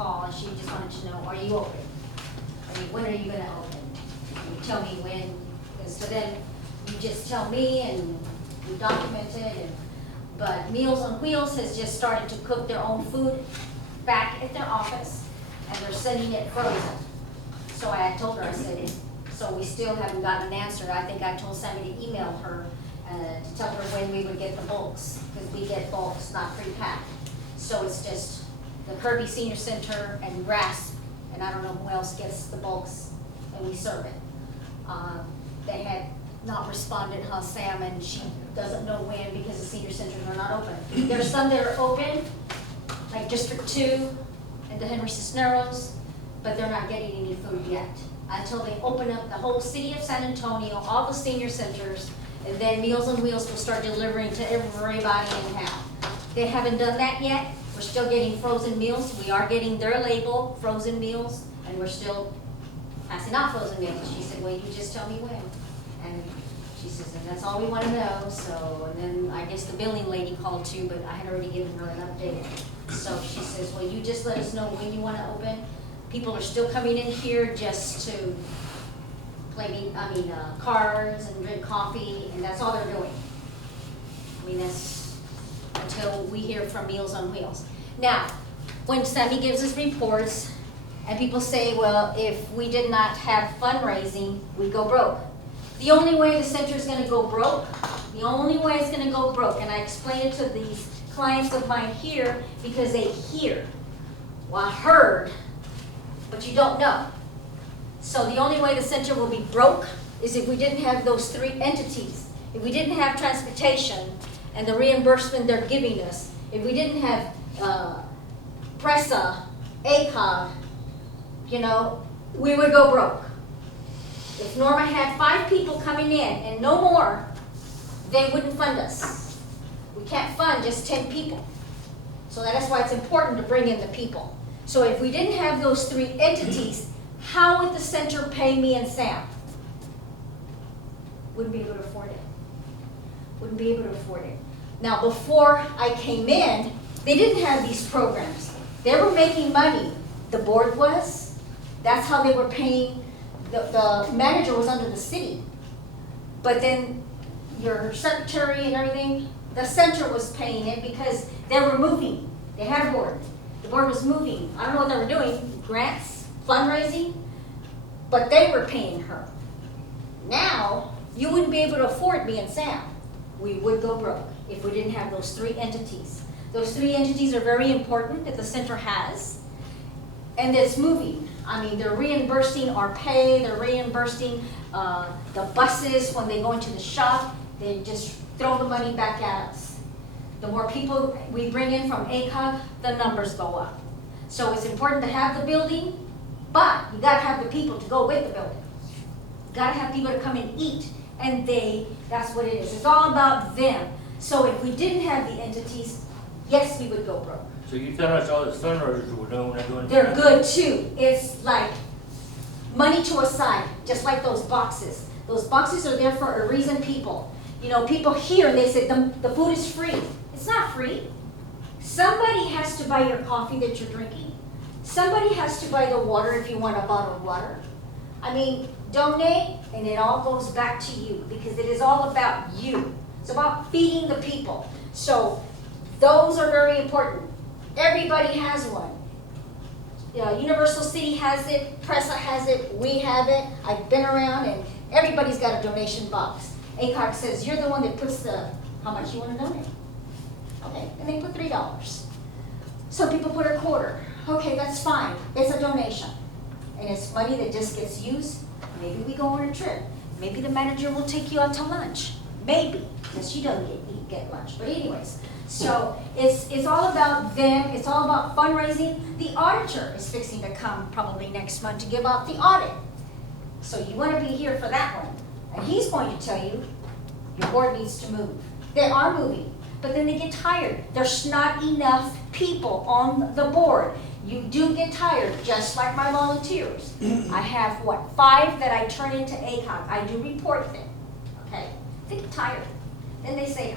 call, and she just wanted to know, are you open? I mean, when are you gonna open? Can you tell me when? And so then you just tell me, and we document it, and, but Meals on Wheels has just started to cook their own food back at their office, and they're sending it frozen. So I told her, I said, so we still haven't gotten an answer. I think I told Sammy to email her to tell her when we would get the bulks, because we get bulks, not pre-packed. So it's just the Kirby Senior Center and RASP, and I don't know who else gets the bulks, and we serve it. They had not responded, Sam, and she doesn't know when because the senior centers are not open. There's some that are open, like District 2 and the Henry Cisneros, but they're not getting any food yet until they open up the whole city of San Antonio, all the senior centers, and then Meals on Wheels will start delivering to everybody in town. They haven't done that yet. We're still getting frozen meals. We are getting their label, frozen meals, and we're still passing out frozen meals. She said, well, you just tell me when. And she says, and that's all we want to know. So, and then I guess the billing lady called too, but I had already given her an update. So she says, well, you just let us know when you want to open. People are still coming in here just to play, cards and drink coffee, and that's all they're doing. I mean, that's until we hear from Meals on Wheels. Now, when Sammy gives us reports, and people say, well, if we did not have fundraising, we'd go broke. The only way the center is going to go broke, the only way it's going to go broke, and I explain it to these clients of mine here because they hear. Well, I heard, but you don't know. So the only way the center will be broke is if we didn't have those three entities. If we didn't have transportation and the reimbursement they're giving us, if we didn't have PRESA, ACOG, we would go broke. If Norma had 5 people coming in and no more, they wouldn't fund us. We can't fund just 10 people. So that's why it's important to bring in the people. So if we didn't have those 3 entities, how would the center pay me and Sam? Wouldn't be able to afford it. Wouldn't be able to afford it. Now, before I came in, they didn't have these programs. They were making money. The board was. That's how they were paying. The manager was under the city. But then your secretary and everything, the center was paying it because they were moving. They had a board. The board was moving. I don't know what they were doing, grants, fundraising, but they were paying her. Now, you wouldn't be able to afford me and Sam. We would go broke if we didn't have those 3 entities. Those 3 entities are very important that the center has, and it's moving. I mean, they're reimbursing our pay, they're reimbursing the buses when they go into the shop. They just throw the money back at us. The more people we bring in from ACOG, the numbers go up. So it's important to have the building, but you gotta have the people to go with the building. You gotta have people to come and eat, and that's what it is. It's all about them. So if we didn't have the entities, yes, we would go broke. So you tell us all the fundraisers we're doing, they're doing. They're good too. It's like money to a side, just like those boxes. Those boxes are there for a reason, people. People here and they say the food is free. It's not free. Somebody has to buy your coffee that you're drinking. Somebody has to buy the water if you want a bottle of water. I mean, donate and it all goes back to you because it is all about you. It's about feeding the people. So those are very important. Everybody has one. Universal City has it, PRESA has it, we have it. I've been around and everybody's got a donation box. ACOG says, you're the one that puts how much you want to donate. Okay, and they put $3. Some people put a quarter. Okay, that's fine. It's a donation. And it's money that just gets used. Maybe we go on a trip. Maybe the manager will take you out to lunch. Maybe, because she doesn't get lunch. But anyways, so it's all about them. It's all about fundraising. The auditor is fixing to come probably next month to give out the audit. So you want to be here for that one. And he's going to tell you your board needs to move. They are moving, but then they get tired. There's not enough people on the board. You do get tired, just like my volunteers. I have, 5 that I turn into ACOG. I do report them, okay? They get tired. Then they say,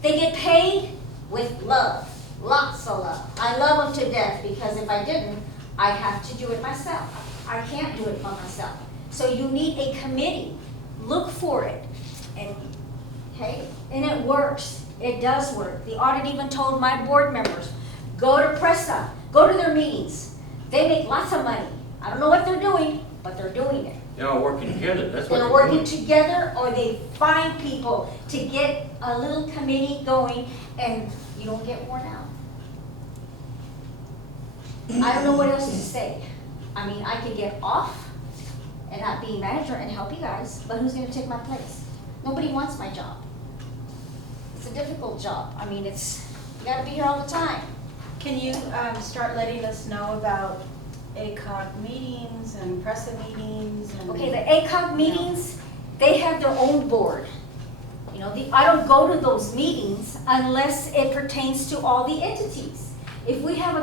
they get paid with love. lots of love. I love them to death because if I didn't, I have to do it myself. I can't do it by myself. So you need a committee. Look for it. And, okay, and it works. It does work. The audit even told my board members, go to Presa, go to their meetings. They make lots of money. I don't know what they're doing, but they're doing it. They're all working together, that's what They're they're working doing. together, or they find people to get a little committee going, and you don't get worn out. I don't know what else to say. I mean, I could get off and not be manager and help you guys, but who's gonna take my place? Nobody wants my job. It's a difficult job. I mean, you gotta be here all the time. Can you start letting us know about ACOG meetings and PRESA meetings? And Okay, the ACOG meetings, they have their own board. You know, I don't go to those meetings unless it pertains to all the entities. If we have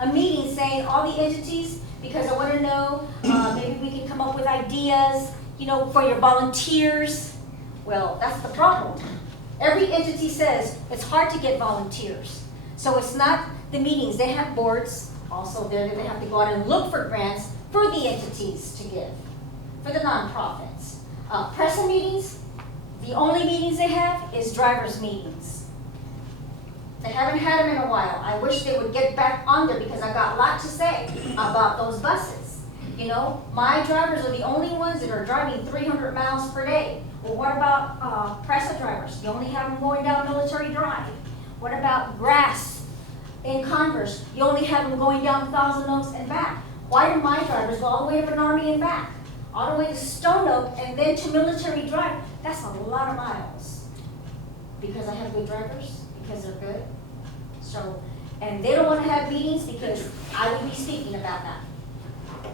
a meeting saying all the entities, because I want to know, maybe we can come up with ideas, you know, for your volunteers. Well, that's the problem. Every entity says it's hard to get volunteers. So it's not the meetings, they have boards. Also, they have to go out and look for grants for the entities to give, for the nonprofits. PRESA meetings, the only meetings they have is drivers' meetings. They haven't had them in a while. I wish they would get back on there because I got a lot to say about those buses. You know, my drivers are the only ones that are driving 300 miles per day. Well, what about PRESA drivers? You only have them going down Military Drive. What about Grass in Converse? You only have them going down Thousand Oaks and back. Why do my drivers go all the way to Bernardi and back? All the way to Stone Oak and then to Military Drive? That's a lot of miles. Because I have good drivers, because they're good. So, and they don't want to have meetings because I would be speaking about that.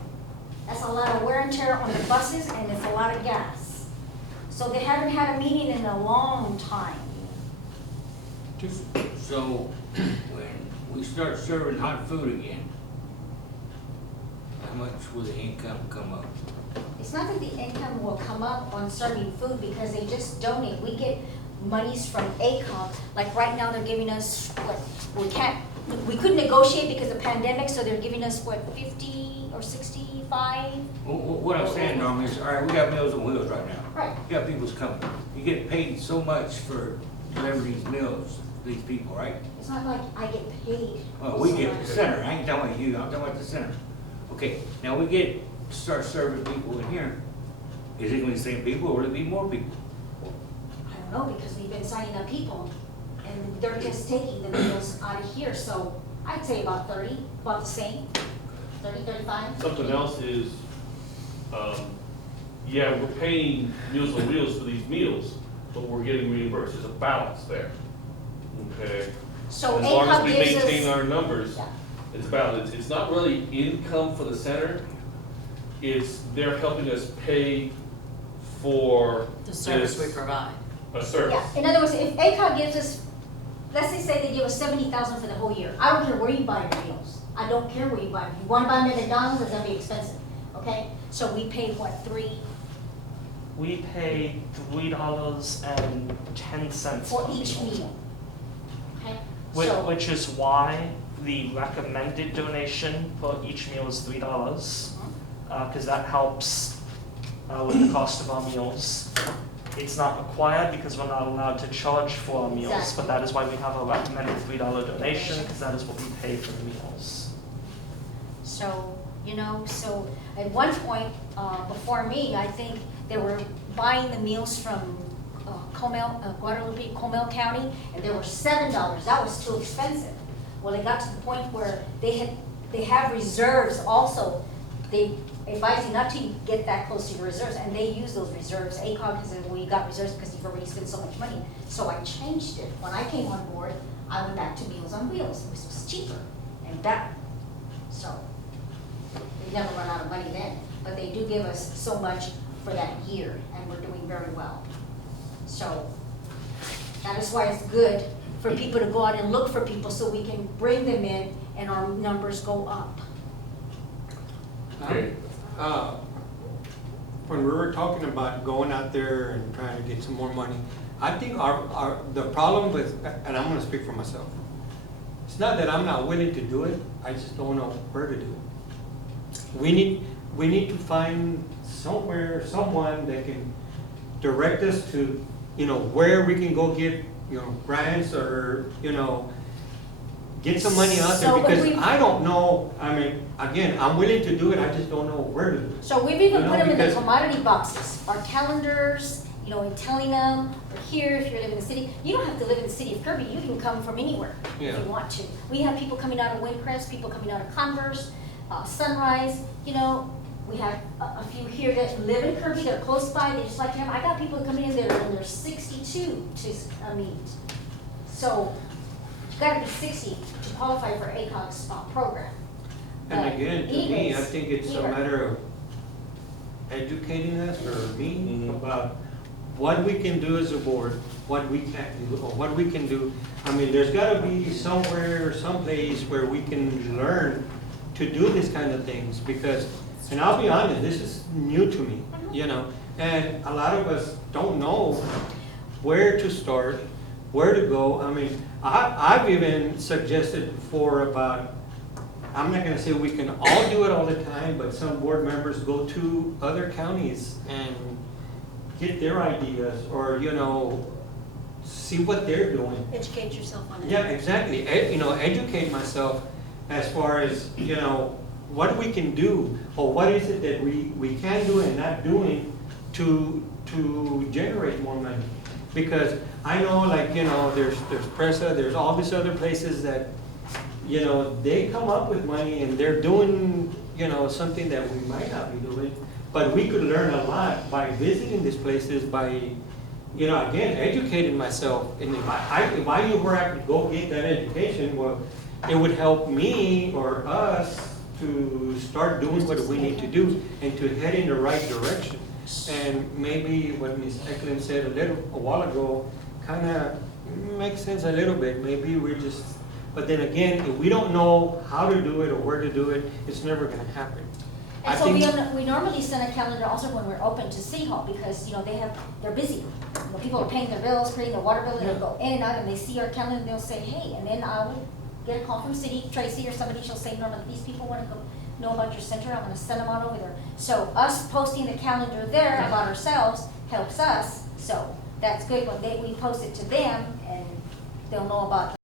That's a lot of wear and tear on the buses and it's a lot of gas. So they haven't had a meeting in a long time. So, when we start serving hot food again, how much will the income come up? It's not that the income will come up on serving food because they just donate. We get monies from ACOG. Like right now, they're giving us we couldn't negotiate because of the pandemic, so they're giving us 50 or 65? What I'm saying, Norman, is, all right, we got Meals on Wheels right now. Right. You got people's coming. You get paid so much for delivering these meals to these people, right? It's not like I get paid. Well, we so get much. the center. I ain't talking about you. I'm talking about the center. Okay, now we start serving people in here. Is it going to be the same people or will it be more people? I don't know, because we've been signing up people, and they're just taking the meals out of here, so I'd say about 30, about the same, 30, 35. Something else is, yeah, we're paying Meals on Wheels for these meals, but we're getting reimbursed. There's a balance there. Okay? So As long as ACOG we gives us. maintain our numbers, Yeah. it's balanced. It's not really income for the center. It's they're helping us pay for The service we this- provide. a service. Yeah, in other words, if ACOG gives us, let's say they give us 70,000 for the whole year, I don't care where you buy your meals. I don't care where you buy them. You want to buy them at McDonald's, it's gonna be expensive, okay? So we pay what, We pay $3.10 for a each meal? Okay, so, which is why the recommended donation for each meal is $3, because that helps with the cost of our meals. It's not required because we're not allowed to charge for our meals, Exactly. but that is why we have a recommended $3 donation, because that is what we pay for the meals. so, you know, so at one point, before me, I think they were buying the meals from Guadalupe, Comel County, and they were $7. That was too expensive. Well, it got to the point where they have reserves also. They advise you not to get that close to your reserves, and they use those reserves. ACOG said, well, you got reserves because you've already spent so much money. So I changed it. When I came on board, I went back to Meals on Wheels, which was cheaper and better. So we never run out of money then, but they do give us so much for that year, and we're doing very well. So that is why it's good for people to go out and look for people so we can bring them in and our numbers go up. Okay. When we were talking about going out there and trying to get some more money, I think the problem with, and I'm gonna speak for myself, It's not that I'm not willing to do it, I just don't know where to do it. We need to find somewhere, someone that can direct us to, where we can go get, grants or, get some money out there, So, but because we- I don't know, I mean, again, I'm willing to do it, I just don't know where to do it. So we've even You know, put them in the because- commodity boxes, our calendars, and telling them, we're here if you're living in the city. You don't have to live in the city of Kirby, you can come from anywhere if Yeah. you want to. We have people coming out of Windcrest, people coming out of Converse, Sunrise, we have a few here that live in Kirby, they're close by, they just like to have, I got people coming in there and they're 62 to meet. So, you gotta be 60 to qualify for ACOG's program. And But again, to me, I anyways, think it's a here. matter of educating us, or me, Mhm. about what we can do as a board, what we can't do, or what we can do. I mean, there's gotta be somewhere, someplace where we can learn to do this kind of things, because, and I'll be honest, this is new to me, and a lot of us don't know where to start, where to go. I mean, I've even suggested before about, I'm not gonna say we can all do it all the time, but some board members go to other counties and get their ideas, or, see what they're doing. Educate yourself on it. Yeah, exactly. Educate myself as far as, what we can do, or what is it that we can do and not doing to generate more money. Because I know, like, there's Presa, there's all these other places that, they come up with money and they're doing, something that we might not be doing. But we could learn a lot by visiting these places, by, again, educating myself. And if I knew where I could go get that education, well, it would help me or us to start doing what we need to do and to head in the right direction. And maybe what Ms. Eklund said a while ago kind of makes sense a little bit. Maybe we're just, but then again, if we don't know how to do it or where to do it, it's never going to happen. I And so think- we normally send a calendar also when we're open to City Hall, because, they're busy. People are paying their bills, paying their water bill, and they go in and out, and they see our calendar, and they'll say, hey, and then I will get a call from City, Tracy or somebody, she'll say, Norma, these people want to go know about your center, I'm gonna send them on over there. So us posting the calendar there about ourselves helps us, so that's good when we post it to them, and they'll know about